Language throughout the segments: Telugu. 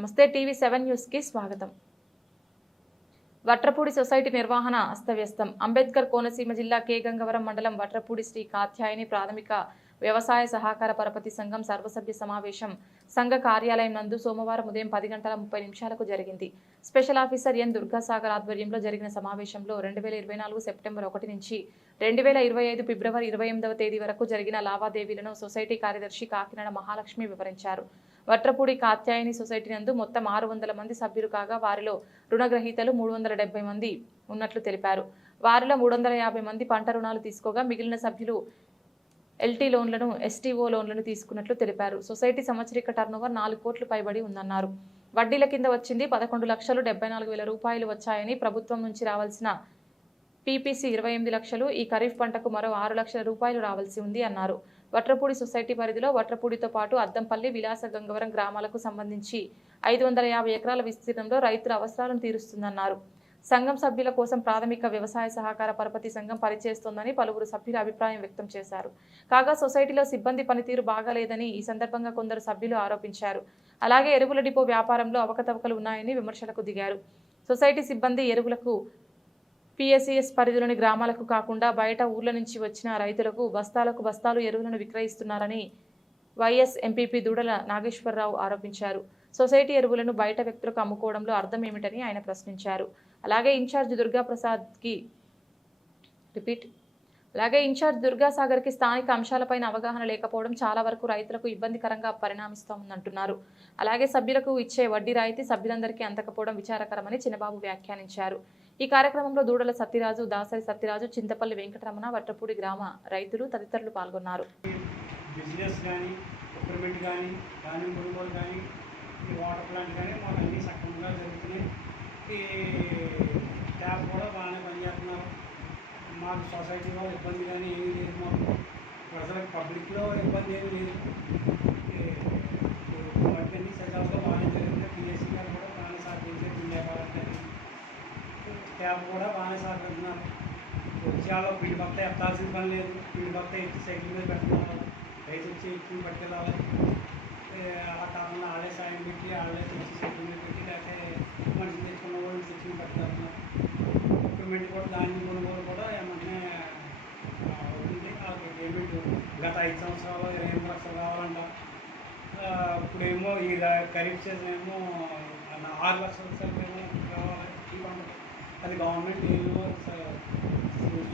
నమస్తే టీవీ సెవెన్ న్యూస్కి స్వాగతం. వట్రపూడి సొసైటీ నిర్వహణ అస్తవ్యస్తం. అంబేద్కర్ కోనసీమ జిల్లా కే గంగవరం మండలం వట్రపూడి శ్రీ కాత్యాయని ప్రాథమిక వ్యవసాయ సహకార పరపతి సంఘం సర్వసభ్య సమావేశం సంఘ కార్యాలయం నందు సోమవారం ఉదయం పది గంటల ముప్పై నిమిషాలకు జరిగింది. స్పెషల్ ఆఫీసర్ ఎన్ దుర్గాసాగర్ ఆధ్వర్యంలో జరిగిన సమావేశంలో రెండు వేల ఇరవై నాలుగు సెప్టెంబర్ ఒకటి నుంచి రెండు వేల ఇరవై ఐదు ఫిబ్రవరి ఇరవై ఎనిమిదవ తేదీ వరకు జరిగిన లావాదేవీలను సొసైటీ కార్యదర్శి కాకినాడ మహాలక్ష్మి వివరించారు. వట్రపూడి కాత్యాయని సొసైటీ నందు మొత్తం ఆరు వందల మంది సభ్యులు కాగా వారిలో రుణగ్రహీతలు మూడు వందల డెబ్బై మంది ఉన్నట్లు తెలిపారు. వారిలో మూడు వందల యాభై మంది పంట రుణాలు తీసుకోగా మిగిలిన సభ్యులు ఎల్టీ లోన్లను ఎస్టీఓ లోన్లను తీసుకున్నట్లు తెలిపారు. సొసైటీ సంవత్సరిక టర్నోవర్ నాలుగు కోట్లు పైబడి ఉందన్నారు. వడ్డీల కింద వచ్చింది పదకొండు లక్షలు డెబ్బై నాలుగు వేల రూపాయలు వచ్చాయని ప్రభుత్వం నుంచి రావాల్సిన పీపీసీ ఇరవై ఎనిమిది లక్షలు ఈ ఖరీఫ్ పంటకు మరో ఆరు లక్షల రూపాయలు రావాల్సి ఉంది అన్నారు. వట్రపూడి సొసైటీ పరిధిలో వట్రపూడితో పాటు అద్దంపల్లి విలాస గంగవరం గ్రామాలకు సంబంధించి ఐదు వందల యాభై ఎకరాల విస్తీర్ణంలో రైతుల అవసరాలను తీరుస్తుందన్నారు. సంఘం సభ్యుల కోసం ప్రాథమిక వ్యవసాయ సహకార పరపతి సంఘం పనిచేస్తోందని పలువురు సభ్యులు అభిప్రాయం వ్యక్తం చేశారు. కాగా సొసైటీలో సిబ్బంది పనితీరు బాగాలేదని ఈ సందర్భంగా కొందరు సభ్యులు ఆరోపించారు. అలాగే ఎరువుల డిపో వ్యాపారంలో అవకతవకలు ఉన్నాయని విమర్శలకు దిగారు. సొసైటీ సిబ్బంది ఎరువులకు పిఎస్సిఎస్ పరిధిలోని గ్రామాలకు కాకుండా బయట ఊర్ల నుంచి వచ్చిన రైతులకు బస్తాలకు బస్తాలు ఎరువులను విక్రయిస్తున్నారని వైఎస్ ఎంపీపీ దూడల నాగేశ్వరరావు ఆరోపించారు. సొసైటీ ఎరువులను బయట వ్యక్తులకు అమ్ముకోవడంలో అర్థం ఏమిటని ఆయన ప్రశ్నించారు. అలాగే ఇన్ఛార్జ్ దుర్గాప్రసాద్కి రిపీట్. అలాగే ఇన్ఛార్జ్ దుర్గాసాగర్కి స్థానిక అంశాలపైన అవగాహన లేకపోవడం చాలా వరకు రైతులకు ఇబ్బందికరంగా పరిణామిస్తోందంటున్నారు. అలాగే సభ్యులకు ఇచ్చే వడ్డీ రాయితీ సభ్యులందరికీ అందకపోవడం విచారకరమని చిన్నబాబు వ్యాఖ్యానించారు. ఈ కార్యక్రమంలో దూడల సత్యరాజు దాసరి సత్యరాజు చింతపల్లి వెంకటరమణ వట్రపూడి గ్రామ రైతులు తదితరులు పాల్గొన్నారు. బిజినెస్ కానీ కానీ ధాన్యం కొనుగోలు కానీ ఈ వాటర్ ప్లాంట్ కానీ మాకు అన్నీ సక్రమంగా జరుగుతున్నాయి. ఈ ట్యాప్ కూడా బాగానే పనిచేస్తున్నారు. మాకు సొసైటీ ఇబ్బంది కానీ ఏమీ లేదు మాకు. ప్రజలకు పబ్లిక్లో ఇబ్బంది ఏమీ లేదు వాటి అన్ని సజావుగా బాగానే జరుగుతున్నాయి పిఎస్సీ గారు కూడా బాగానే సహకరించారు పిండి వ్యాపారానికి ట్యాప్ కూడా బాగానే సహకరిస్తున్నారు వచ్చేవాళ్ళు పిండి భక్త ఎత్తాల్సిన పని లేదు పిండి భక్త ఎత్తి సైకిల్ మీద పెట్టుకోవాలి రైతు వచ్చి ఎత్తుకుని పట్టుకెళ్ళాలి ఏ, అలా కాకుండా ఆడే సాయం పెట్టి ఆడే తెచ్చి సైకిల్ మీద పెట్టి లేకపోతే మనిషి తెచ్చుకున్న వాళ్ళు తెచ్చుకుని పట్టుకెళ్తున్నారు పేమెంట్ కూడా ధాన్యం కొనుగోలు కూడా ఏమంటే ఆ, అవుతుంది ఆ పేమెంట్ గత ఐదు సంవత్సరాలు ఇరవై ఎనిమిది లక్షలు కావాలంట ఆ, ఇప్పుడేమో ఈ ర- ఖరీఫ్ సీజన్ ఏమో ఆ ఆరు లక్షల రూపాయలు ఏమో కావాలి ఈ పంటకి అది గవర్నమెంట్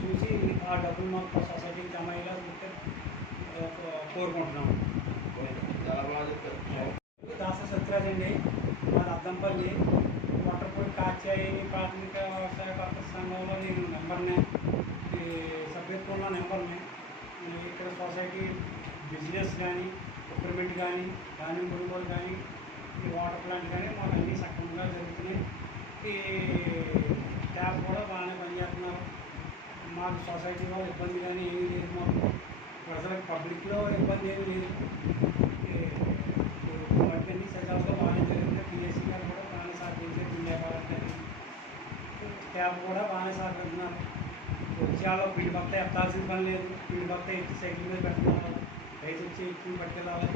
చూసి ఆ డబ్బులు మాకు సొసైటీకి జమ అయ్యేలా చూస్తే ఆ, కో- కోరుకుంటున్నాము. చాలా బాగా చెప్పారు. దాస సత్యరాజ్ అండి మాది అద్దంపల్లి వట్టపూడి కాచాయి ప్రాథమిక వ్యవసాయ పరపతి సంఘంలో నేను మెంబర్ని సభ్యత్వంలో నెంబర్ని ఈ ఇక్కడ సొసైటీ బిజినెస్ కానీ ప్రొక్యూర్మెంట్ కానీ ధాన్యం కొనుగోలు కానీ ఈ వాటర్ ప్లాంట్ కానీ మాకు అన్నీ సక్రమంగా జరుగుతున్నాయి ఈ ట్యాప్ కూడా బాగానే పనిచేస్తున్నారు మాకు సొసైటీ వాళ్ళు ఇబ్బంది కానీ ఏమీ లేదు మాకు. ప్రజలకు పబ్లిక్లో ఇబ్బంది ఏమీ లేదు. వాటి అన్ని సజావుగా బాగానే జరుగుతున్నాయి పిఎస్సీ గారు కూడా బాగానే సహకరించారు పిండి వ్యాపారానికి ట్యాప్ కూడా బాగానే సహకరిస్తున్నారు. వచ్చేవాళ్ళు పిండి భక్త ఎత్తాల్సిన పని లేదు. పిండి భక్త ఎత్తి సైకిల్ మీద పెట్టుకోవాలి రైతు వచ్చి ఎత్తుకుని పట్టుకెళ్ళాలి.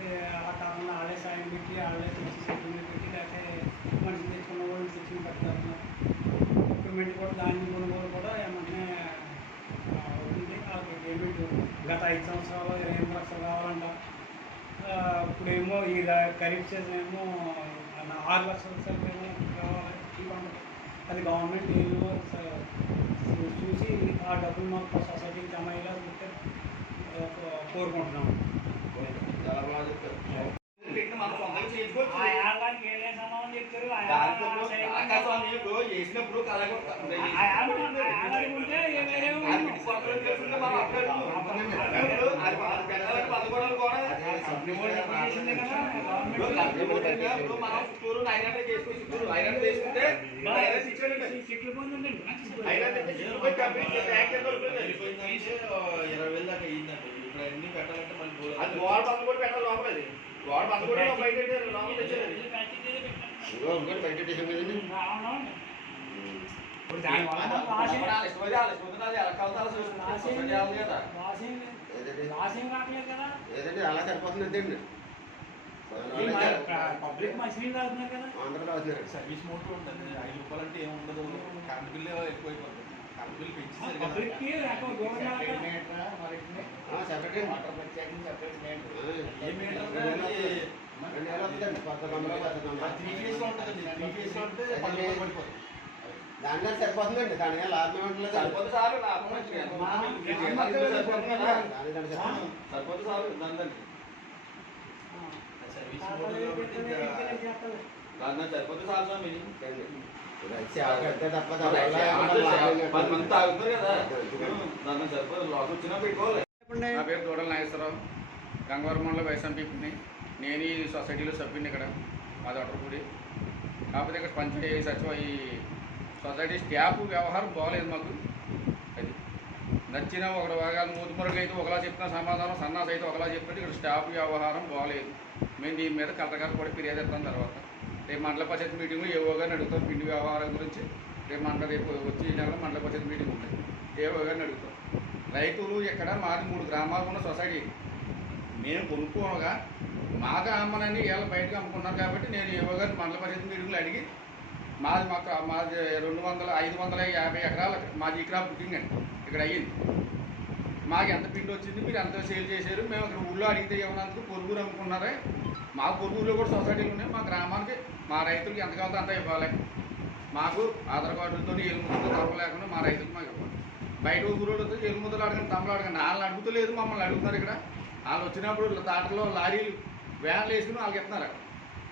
ఏ, అలా కాకుండా ఆడే సాయం పెట్టి ఆడే తెచ్చి సైకిల్ మీద పెట్టి లేకపోతే మనిషి తెచ్చుకున్న వాళ్ళు తెచ్చుకుని పట్టుకెళ్తున్నారు. పేమెంట్ కూడా ధాన్యం కొనుగోలు కూడా ఏమంటే ఆ, అవుతుంది ఆ పేమెంట్ గత ఐదు సంవత్సరాలు ఇరవై ఎనిమిది లక్షలు కావాలంట ఆ, ఇప్పుడేమో ఈ సీజన్ ఏమో ఆ ఆరు లక్షల రూపాయలు కావాలి అది గవర్నమెంట్ ఏమో చూసి ఆ డబ్బులు మాకు సొసైటీకి జమ అయ్యేలా చూస్తే కోరుకుంటున్నాము. చాలా బాగా చెప్పారు ఇరవై వేలు దాకా అయ్యిందండి ఇప్పుడు అన్ని పెట్టాలంటే మళ్ళీ అది గోడ బంద కూడా పెట్టాలి. లోపల అది గోడ బంద కూడా బయట పెట్టారు, లోపల తెచ్చారు ఇదిగో ఇంకోటి బయట కదండి ఏదండి అలా సరిపోతుంది అంతేండి పబ్లిక్ మంచినీళ్ళు తాగుతున్నారు కదా. అందరూ సర్వీస్ మోటర్ ఉంటుంది. ఐదు రూపాయలు అంటే ఏమి ఉండదు. కరెంట్ బిల్లు ఎక్కువైపోతుంది. కరెంట్ బిల్లు పెంచేసారు కదా. పబ్లిక్కి లేకపోతే గవర్నమెంట్ సెపరేట్ మీటర్ రెండు వేలు వస్తుందండి కొత్త వందలు కొత్త వందలు త్రీ ఫేస్లో ఉంటుందండి త్రీ ఫేస్లో ఉంటే పది రూపాయలు పడిపోతుంది దానిలో సరిపోతుందండి దాని లాభం ఏమంటలేదు సరిపోతే చాలు లాభం. సరిపోతుంది కదా. సరిపోతుంది. చాలు దాని చాలు స్వామి. ఇది సేవ కడితే తప్ప పది దానివల్ల మంది తాగుతున్నారు కదా. దాని సరిపోతే లాస్ వచ్చినా పెట్టుకోవాలి. నా పేరు దూడల నాగేశ్వరరావు. గంగవరం మండలం వైఎస్ఎంపీని నేను ఈ సొసైటీలో సభ్యుని ఇక్కడ. మాది అటరపూడి కాకపోతే ఇక్కడ పంచాయతీ సచివ ఈ సొసైటీ స్టాఫ్ వ్యవహారం బాగలేదు మాకు. అది నచ్చిన ఒక భాగాలు మూతుమురగా అయితే ఒకలా చెప్పిన సమాధానం సన్నాస్ అయితే ఒకలా చెప్తుంటే ఇక్కడ స్టాఫ్ వ్యవహారం బాగలేదు. మేము దీని మీద కలెక్టర్ గారు కూడా ఫిర్యాదు ఇస్తాం తర్వాత. రేపు మండల పరిషత్ మీటింగ్లో ఏవో గారిని అడుగుతాం పిండి వ్యవహారం గురించి. రేపు మండల రేపు వచ్చి ఈ నెలలో మండల పరిషత్ మీటింగ్ ఉంది. ఏవో గారిని అడుగుతాం. రైతులు ఇక్కడ మాది మూడు గ్రామాలు ఉన్న సొసైటీ. మేము కొనుక్కోగా మాగా అమ్మనని వీళ్ళు బయటకు అమ్ముకున్నారు కాబట్టి నేను ఏవో గారిని మండల పరిషత్ మీటింగ్లో అడిగి మాది మాకు మాది రెండు వందల ఐదు వందల యాభై ఎకరాల మాది ఇక్కడ బుకింగ్ అండి. ఇక్కడ అయ్యింది. మాకు ఎంత పిండి వచ్చింది మీరు ఎంత సేల్ చేశారు మేము అక్కడ ఊళ్ళో అడిగితే ఏమన్నందుకు పొరుగురు అమ్ముకున్నారే మా పొరుగురులో కూడా సొసైటీలు ఉన్నాయి మా గ్రామానికి మా రైతులకి ఎంత కావాలో అంత ఇవ్వాలి. మాకు ఆధార్ కార్డులతో ఎలుముద్రతో తప్ప లేకుండా మా రైతులకు మాకు ఇవ్వాలి. బయట ఊరులతో ఎలుముద్రలు అడగండి తమలు అడగండి వాళ్ళని అడుగుతలేదు మమ్మల్ని అడుగుతున్నారు ఇక్కడ. వాళ్ళు వచ్చినప్పుడు తాటలో లారీలు వ్యాన్లు వేసుకుని వాళ్ళకి ఇస్తున్నారు.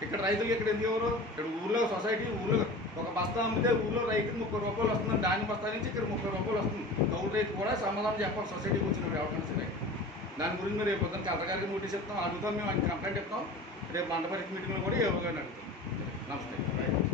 ఇక్కడ రైతులు ఇక్కడ ఎందుకు ఎవరు? ఇక్కడ ఊళ్ళో సొసైటీ ఊళ్ళో ఒక బస్తా అమ్మితే ఊళ్ళో రైతుకి ముప్పై రూపాయలు వస్తుంది దాని బస్తా నుంచి ఇక్కడ ముప్పై రూపాయలు వస్తుంది. కౌలు రైతు కూడా సమాధానం చెప్పాలి సొసైటీకి వచ్చినప్పుడు ఎవరికైనా సరే. దాని గురించి మీరు రేపు పొద్దున్న కలెక్టర్ నోటీస్ ఇస్తాం అడుగుతాం మేము కంప్లైంట్ ఇస్తాం రేపు మండపరికి మీటింగ్లో కూడా ఇవ్వగానే అడుగుతాం.